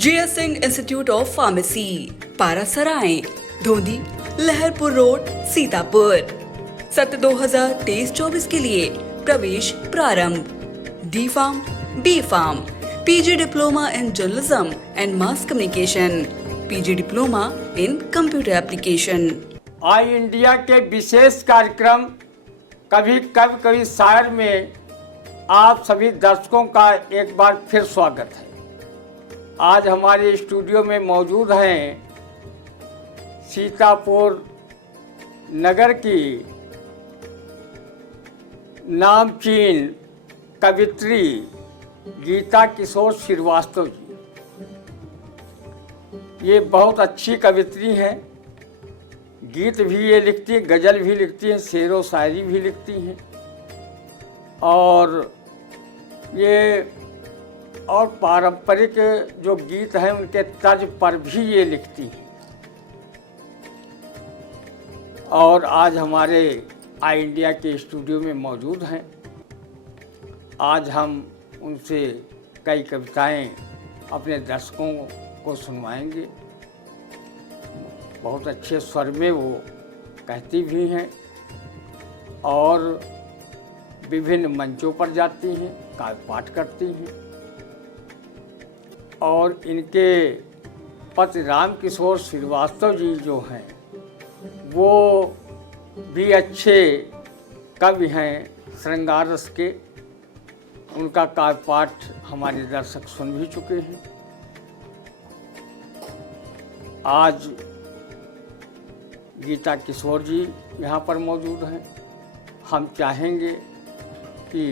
GS Singh institute of pharmacy, Parasrai, Dhondhi, Laharpur road, Sitapur. सत्र 2023-24 के लिए प्रवेश प्रारंभ। D pharm, B pharm, PG diploma in journalism and mass communication, PG diploma in computer application. आई India के विशेष कार्यक्रम कभी शायर में आप सभी दर्शकों का एक बार फिर स्वागत है। आज हमारे स्टूडियो में मौजूद हैं सीतापुर नगर की नामचीन कवित्री गीता किशोर श्रीवास्तव जी। ये बहुत अच्छी कवित्री हैं, गीत भी ये लिखती हैं, गज़ल भी लिखती हैं, शेर व शायरी भी लिखती हैं और पारंपरिक जो गीत हैं उनके तर्ज पर भी ये लिखती हैं। और आज हमारे आई इंडिया के स्टूडियो में मौजूद हैं। आज हम उनसे कई कविताएं अपने दर्शकों को सुनवाएंगे। बहुत अच्छे स्वर में वो कहती भी हैं और विभिन्न मंचों पर जाती हैं, काव्य पाठ करती हैं। और इनके पति राम किशोर श्रीवास्तव जी जो हैं वो भी अच्छे कवि हैं, श्रृंगार रस के। उनका काव्य पाठ हमारे दर्शक सुन भी चुके हैं। आज गीता किशोर जी यहाँ पर मौजूद हैं। हम चाहेंगे कि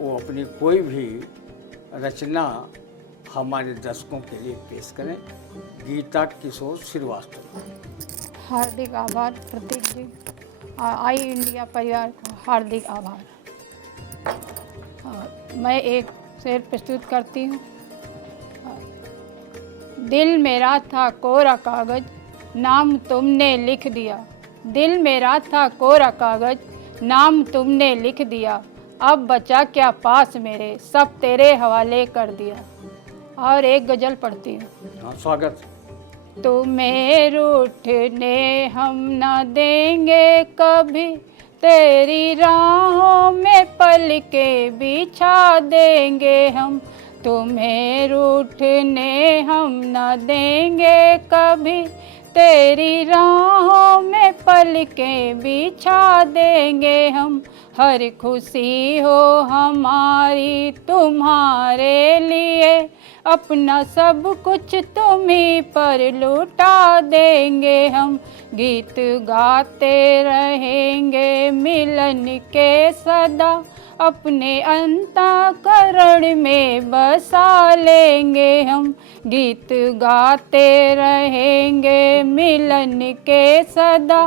वो अपनी कोई भी रचना हमारे दर्शकों के लिए पेश करें। गीता किशोर श्रीवास्तव। हार्दिक आभार प्रतीक जी। आई इंडिया परिवार को हार्दिक आभार। मैं एक शेर प्रस्तुत करती हूँ। दिल मेरा था कोरा कागज, नाम तुमने लिख दिया। दिल मेरा था कोरा कागज, नाम तुमने लिख दिया। अब बचा क्या पास मेरे, सब तेरे हवाले कर दिया। और एक गज़ल पढ़ती हूँ। स्वागत। तुम्हें रूठने हम न देंगे कभी, तेरी राहों में पल के बिछा देंगे हम। तुम्हें रूठने हम न देंगे कभी, तेरी राहों में पल के बिछा देंगे हम। हर खुशी हो हमारी तुम्हारे लिए, अपना सब कुछ तुम्हीं पर लुटा देंगे हम। गीत गाते रहेंगे मिलन के सदा, अपने अंतःकरण में बसा लेंगे हम। गीत गाते रहेंगे मिलन के सदा,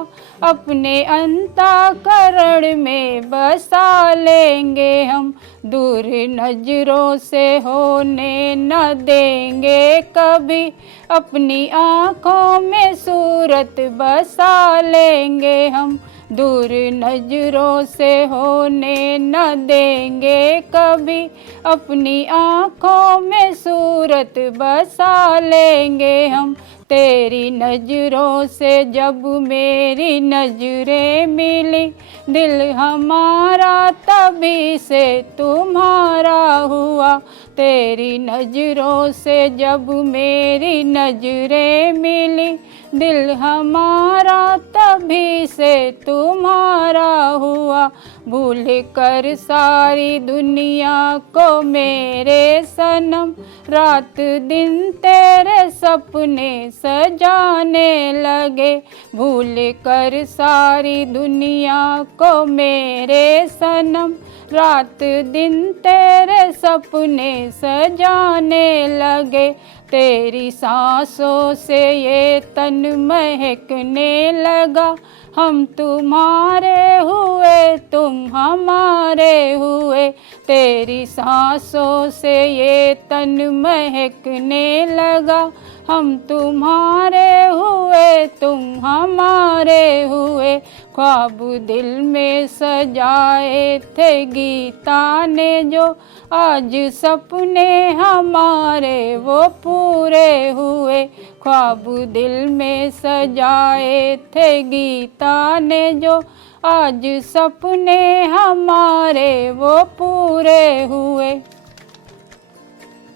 अपने अंतःकरण में बसा लेंगे हम। दूर नजरों से होने न देंगे कभी, अपनी आँखों में सूरत बसा लेंगे हम। दूर नजरों से होने न देंगे कभी, अपनी आँखों में सूरत बसा लेंगे हम। तेरी नजरों से जब मेरी नजरें मिली, दिल हमारा तभी से तुम्हारा हुआ। तेरी नजरों से जब मेरी नजरें मिली, दिल हमारा तभी से तुम्हारा हुआ। भूल कर सारी दुनिया को मेरे सनम, रात दिन तेरे सपने सजाने लगे। भूल कर सारी दुनिया को मेरे सनम, रात दिन तेरे सपने सजाने लगे। तेरी सांसों से ये तन महकने लगा, हम तुम्हारे हुए तुम हमारे हुए। तेरी सांसों से ये तन महकने लगा, हम तुम्हारे हुए तुम हमारे हुए, ख्वाब दिल में सजाए थे गीता ने जो, आज सपने हमारे वो पूरे हुए, ख्वाब दिल में सजाए थे गीता ने जो, आज सपने हमारे वो पूरे हुए।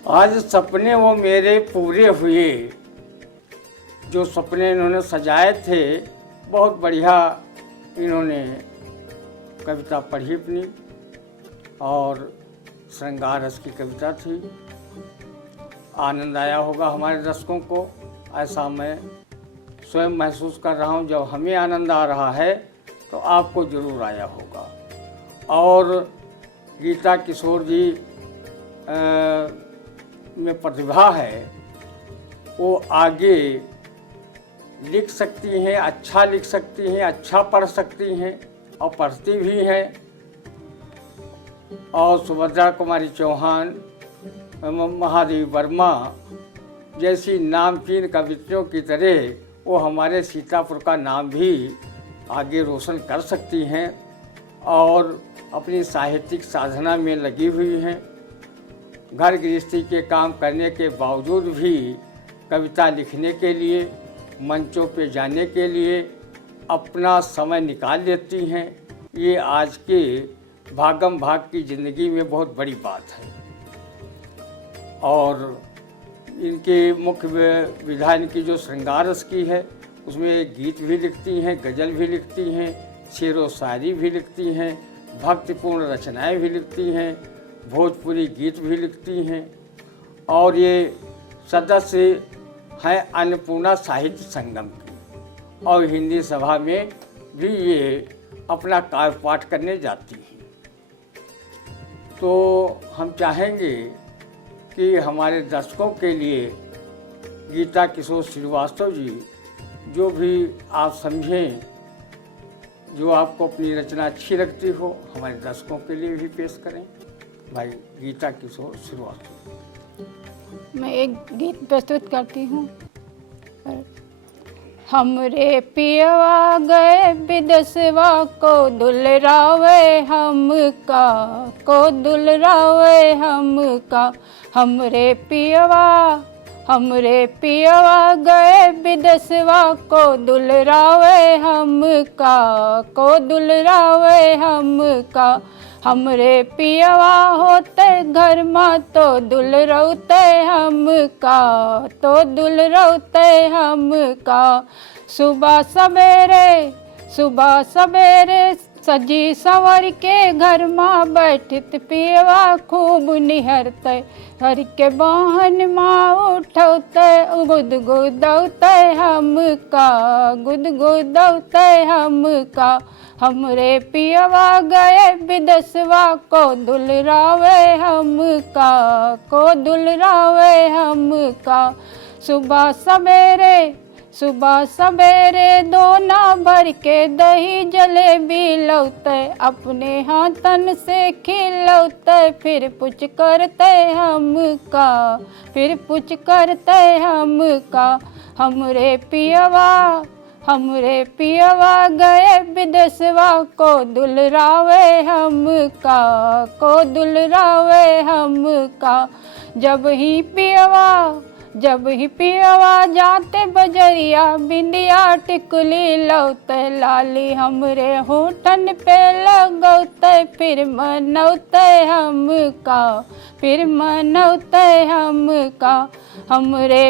आज सपने वो मेरे पूरे हुए, जो सपने इन्होंने सजाए थे। बहुत बढ़िया इन्होंने कविता पढ़ी अपनी, और श्रृंगार रस की कविता थी। आनंद आया होगा हमारे दर्शकों को, ऐसा मैं स्वयं महसूस कर रहा हूँ। जब हमें आनंद आ रहा है तो आपको ज़रूर आया होगा। और गीता किशोर जी में प्रतिभा है, वो आगे लिख सकती हैं, अच्छा लिख सकती हैं, अच्छा पढ़ सकती हैं और पढ़ती भी हैं। और सुभद्रा कुमारी चौहान, महादेवी वर्मा जैसी नामचीन कवित्रियों की तरह वो हमारे सीतापुर का नाम भी आगे रोशन कर सकती हैं और अपनी साहित्यिक साधना में लगी हुई हैं। घर गृहस्थी के काम करने के बावजूद भी कविता लिखने के लिए, मंचों पे जाने के लिए अपना समय निकाल लेती हैं। ये आज के भागम भाग की ज़िंदगी में बहुत बड़ी बात है। और इनके मुख्य विधा इनकी जो श्रृंगार रस की है, उसमें गीत भी लिखती हैं, गज़ल भी लिखती हैं, शेर व शायरी भी लिखती हैं, भक्तिपूर्ण रचनाएं भी लिखती हैं, भोजपुरी गीत भी लिखती हैं। और ये सदस्य हैं अन्नपूर्णा साहित्य संगम की, और हिंदी सभा में भी ये अपना काव्य पाठ करने जाती हैं। तो हम चाहेंगे कि हमारे दर्शकों के लिए गीता किशोर श्रीवास्तव जी जो भी आप समझें, जो आपको अपनी रचना अच्छी लगती हो, हमारे दर्शकों के लिए भी पेश करें। भाई गीता किशोर श्रीवास्तव। मैं एक गीत प्रस्तुत करती हूँ। हमरे पियवा गए विदेशवा को दुलरावे हमका, को दुलरावे हमका। हमरे पियवा गए विदेशवा को दुलरावे हमका, को दुलरावे हमका। हमरे पियवा होते घर माँ तो दुलरौते हमका, तो दुलरौते हमका। सुबह सवेरे सजी संवर के घर माँ बैठत पियवा खूब निहरते, हर के बहन माँ उठौते गुदगुदौते हमका, गुदगुदौते हमका। हमरे पियवा गए विदेशवा को दुलरावे हमका, को दुलरावे हमका। सुबह सवेरे दोना भर के दही जलेबी लौते, अपने हाथन से खिलौते, फिर पुछ करते हमका, फिर पुछ करते हमका। हमरे पियवा गए विदेशवा को दुलरावे हमका, को दुलरावे हमका। जब ही पियवा जाते बजरिया, बिंदिया टिकुली लौते, लाली हमरे होठन पे लगौते, फिर मनौते हमका, फिर मनौते हमका। हमरे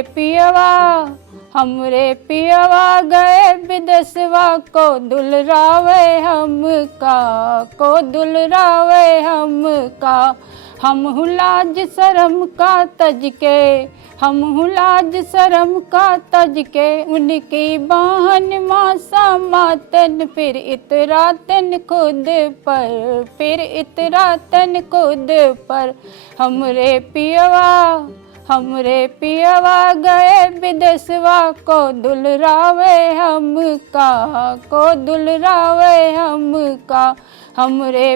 पियवा गए विदेशवा को दुलरावे हमका, को दुलरावे हमका। हम लाज शर्म का तज के उनकी बहन माँ समातन, फिर इतरातन खुद पर। हमरे पियवा गए विदेशवा को दुलरावे हमका, को दुलरावे हमका। हमरे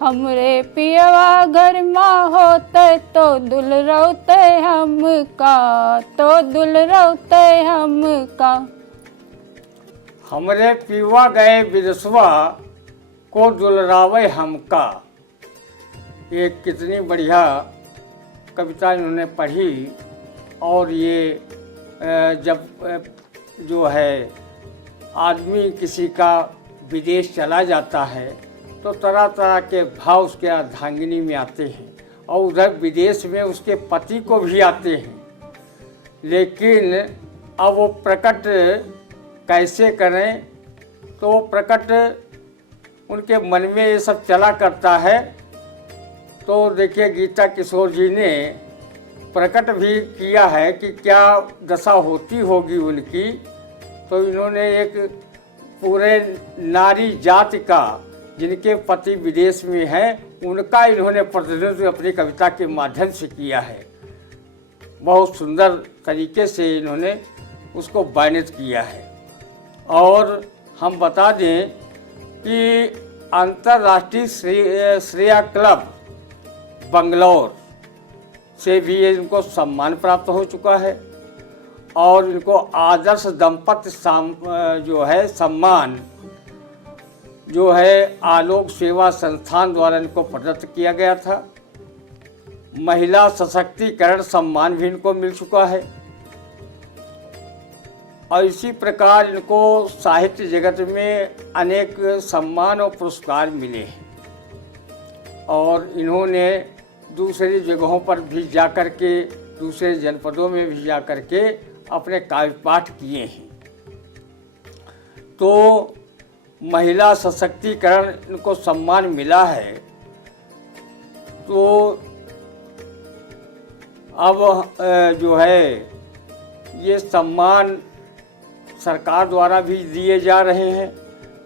हमरे पियवा घर माँ होते तो दुल रौते हमका, तो दुल रौते हमका। हमरे पीवा गए विदस्वा को दुलरावे हमका। ये कितनी बढ़िया कविता इन्होंने पढ़ी। और ये जब जो है आदमी किसी का विदेश चला जाता है तो तरह तरह के भाव उसके अर्धांगिनी में आते हैं, और उधर विदेश में उसके पति को भी आते हैं। लेकिन अब वो प्रकट कैसे करें, तो प्रकट उनके मन में ये सब चला करता है। तो देखिए गीता किशोर जी ने प्रकट भी किया है कि क्या दशा होती होगी उनकी। तो इन्होंने एक पूरे नारी जाति का, जिनके पति विदेश में हैं, उनका इन्होंने प्रतिनिधित्व अपनी कविता के माध्यम से किया है। बहुत सुंदर तरीके से इन्होंने उसको वर्णित किया है। और हम बता दें कि अंतर्राष्ट्रीय श्रेया क्लब बंगलौर से भी इनको सम्मान प्राप्त हो चुका है, और इनको आदर्श दंपत्ति जो है सम्मान जो है आलोक सेवा संस्थान द्वारा इनको प्रदत्त किया गया था। महिला सशक्तिकरण सम्मान भी इनको मिल चुका है। और इसी प्रकार इनको साहित्य जगत में अनेक सम्मान और पुरस्कार मिले हैं। और इन्होंने दूसरी जगहों पर भी जाकर के, दूसरे जनपदों में भी जाकर के अपने काव्य पाठ किए हैं। तो महिला सशक्तिकरण इनको सम्मान मिला है। तो अब जो है ये सम्मान सरकार द्वारा भी दिए जा रहे हैं,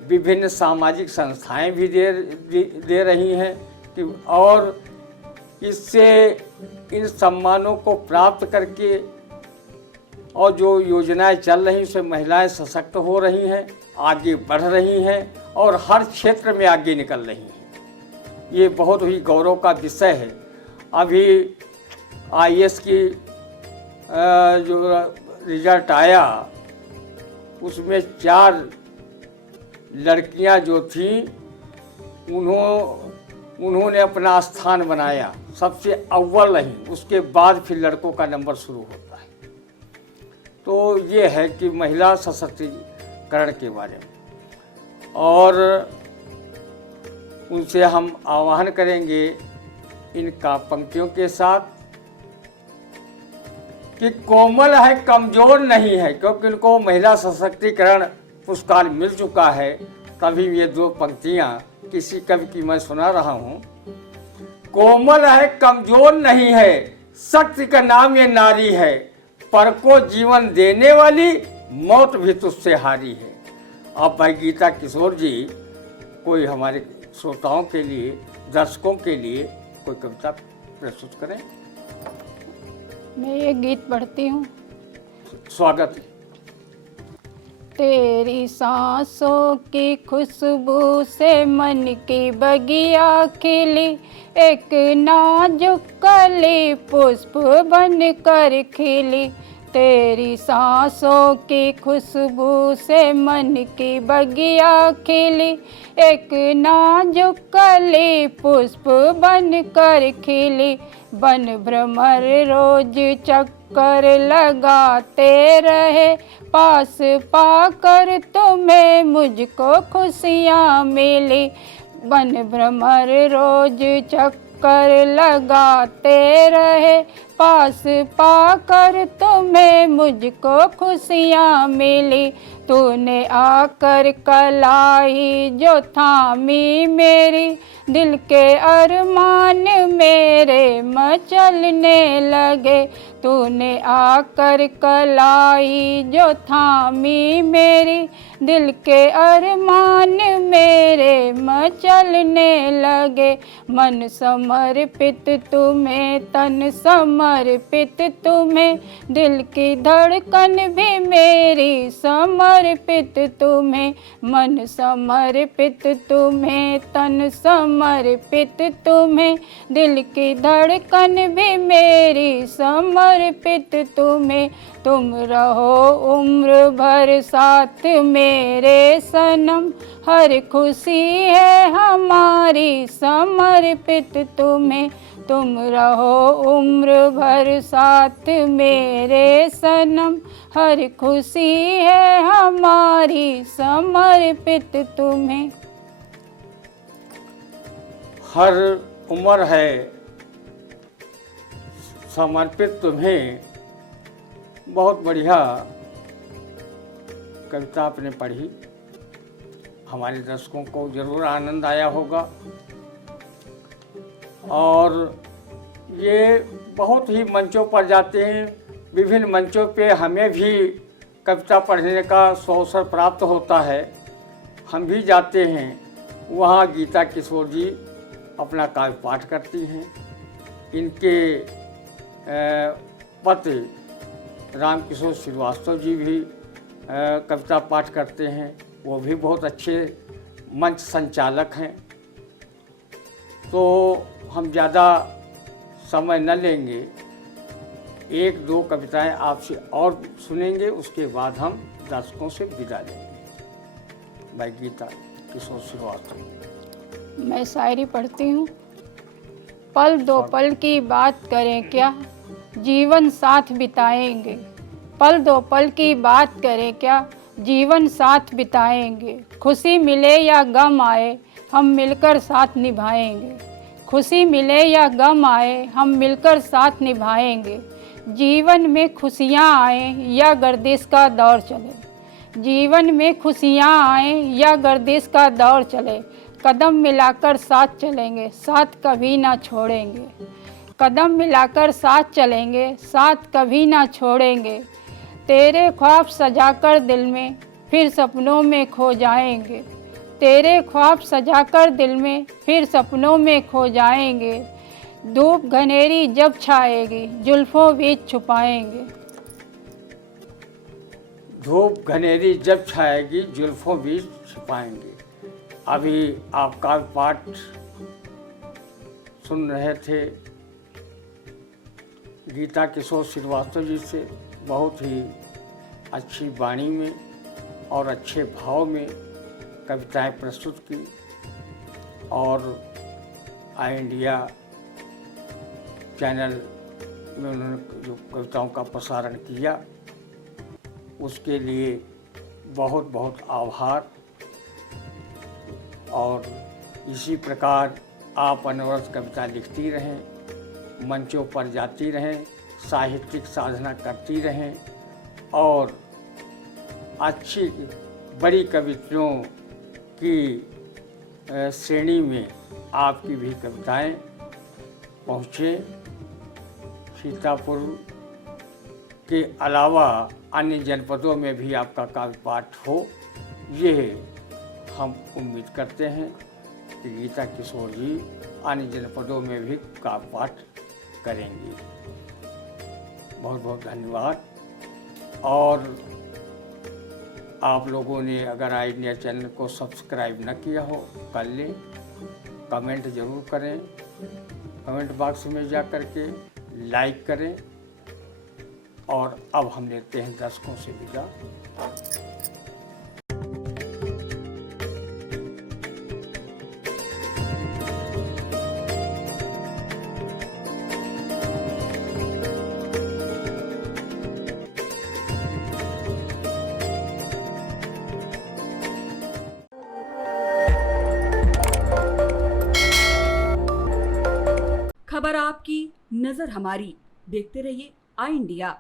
विभिन्न सामाजिक संस्थाएं भी दे रही हैं कि, और इससे इन सम्मानों को प्राप्त करके और जो योजनाएं चल रही उससे महिलाएं सशक्त हो रही हैं, आगे बढ़ रही हैं और हर क्षेत्र में आगे निकल रही हैं। ये बहुत ही गौरव का विषय है। अभी IAS की जो रिजल्ट आया उसमें 4 लड़कियां जो थीं उन्होंने अपना स्थान बनाया, सबसे अव्वल रही, उसके बाद फिर लड़कों का नंबर शुरू होता है। तो ये है कि महिला सशक्तिकरण के बारे में। और उनसे हम आह्वान करेंगे इनका पंक्तियों के साथ कि कोमल है कमजोर नहीं है, क्योंकि इनको महिला सशक्तिकरण पुरस्कार मिल चुका है। तभी ये 2 पंक्तियां किसी कवि की मैं सुना रहा हूँ। कोमल है कमजोर नहीं है, शक्ति का नाम ये नारी है, पर को जीवन देने वाली मौत भी तुझसे हारी है। आप भाई गीता किशोर जी कोई हमारे श्रोताओं के लिए, दर्शकों के लिए कोई कविता प्रस्तुत करें। मैं ये गीत पढ़ती हूँ। स्वागत है। तेरी सांसों की खुशबू से मन की बगिया खिली, एक नाजुक कली पुष्प बन कर खिली। तेरी सांसों की खुशबू से मन की बगिया खिली, एक नाजुक कली पुष्प बन कर खिली। बन भ्रमर रोज चक्कर लगाते रहे, पास पाकर तुम्हें मुझको खुशियाँ मिली। बन भ्रमर रोज चक्कर लगाते रहे, पास पाकर तुम्हें मुझको खुशियाँ मिली। तूने आकर कलाई जो थामी मेरी, दिल के अरमान मेरे मचलने लगे। तूने आकर कलाई जो थामी मेरी, दिल के अरमान मेरे मचलने लगे। मन समर्पित तुम्हें, तन समर्पित तुम्हें, दिल की धड़कन भी मेरी समर्पित तुम्हें। मन समर्पित तुम्हें, तन समर्पित तुम्हें, दिल की धड़कन भी मेरी समर्पित तुम्हें। तुम रहो उम्र भर साथ मेरे सनम, हर खुशी है हमारी समर्पित तुम्हें। तुम रहो उम्र भर साथ मेरे सनम, हर खुशी है हमारी समर्पित तुम्हें। हर उम्र है समर्पित तुम्हें। बहुत बढ़िया कविता आपने पढ़ी, हमारे दर्शकों को जरूर आनंद आया होगा। और ये बहुत ही मंचों पर जाते हैं, विभिन्न मंचों पे हमें भी कविता पढ़ने का अवसर प्राप्त होता है, हम भी जाते हैं। वहाँ गीता किशोर जी अपना काव्य पाठ करती हैं। इनके पति रामकिशोर श्रीवास्तव जी भी कविता पाठ करते हैं, वो भी बहुत अच्छे मंच संचालक हैं। तो हम ज़्यादा समय न लेंगे, एक दो कविताएं आपसे और सुनेंगे, उसके बाद हम दर्शकों से विदा लेंगे। भाई गीता किशोर श्रीवास्तव। मैं शायरी पढ़ती हूँ। पल दो पल की बात करें क्या, जीवन साथ बिताएंगे। पल दो पल की बात करें क्या, जीवन साथ बिताएंगे। खुशी मिले या गम आए, हम मिलकर साथ निभाएंगे। खुशी मिले या गम आए, हम मिलकर साथ निभाएंगे। जीवन में खुशियाँ आए या गर्दिश का दौर चले, जीवन में खुशियाँ आए या गर्दिश का दौर चले, कदम मिलाकर साथ चलेंगे, साथ कभी ना छोड़ेंगे। कदम मिलाकर साथ चलेंगे, साथ कभी ना छोड़ेंगे। तेरे ख्वाब सजाकर दिल में, फिर सपनों में खो जाएंगे। तेरे ख्वाब सजाकर दिल में, फिर सपनों में खो जाएंगे। धूप घनेरी जब छाएगी, जुल्फों बीच छुपाएंगे। धूप घनेरी जब छाएगी, जुल्फों बीच छुपाएंगे। अभी आपका पाठ सुन रहे थे गीता किशोर श्रीवास्तव जी से। बहुत ही अच्छी वाणी में और अच्छे भाव में कविताएं प्रस्तुत की, और आई इंडिया चैनल में उन्होंने जो कविताओं का प्रसारण किया, उसके लिए बहुत बहुत आभार। और इसी प्रकार आप अनवरत कविता लिखती रहें, मंचों पर जाती रहें, साहित्यिक साधना करती रहें, और अच्छी बड़ी कविताओं की श्रेणी में आपकी भी कविताएं पहुँचे। सीतापुर के अलावा अन्य जनपदों में भी आपका काव्य पाठ हो, ये हम उम्मीद करते हैं कि गीता किशोर जी अन्य जनपदों में भी काव्य पाठ करेंगी। बहुत बहुत धन्यवाद। और आप लोगों ने अगर आई इंडिया चैनल को सब्सक्राइब न किया हो, कर लें। कमेंट ज़रूर करें, कमेंट बॉक्स में जा कर के लाइक करें। और अब हम लेते हैं दर्शकों से विदा। खबर आपकी, नजर हमारी। देखते रहिए आई इंडिया।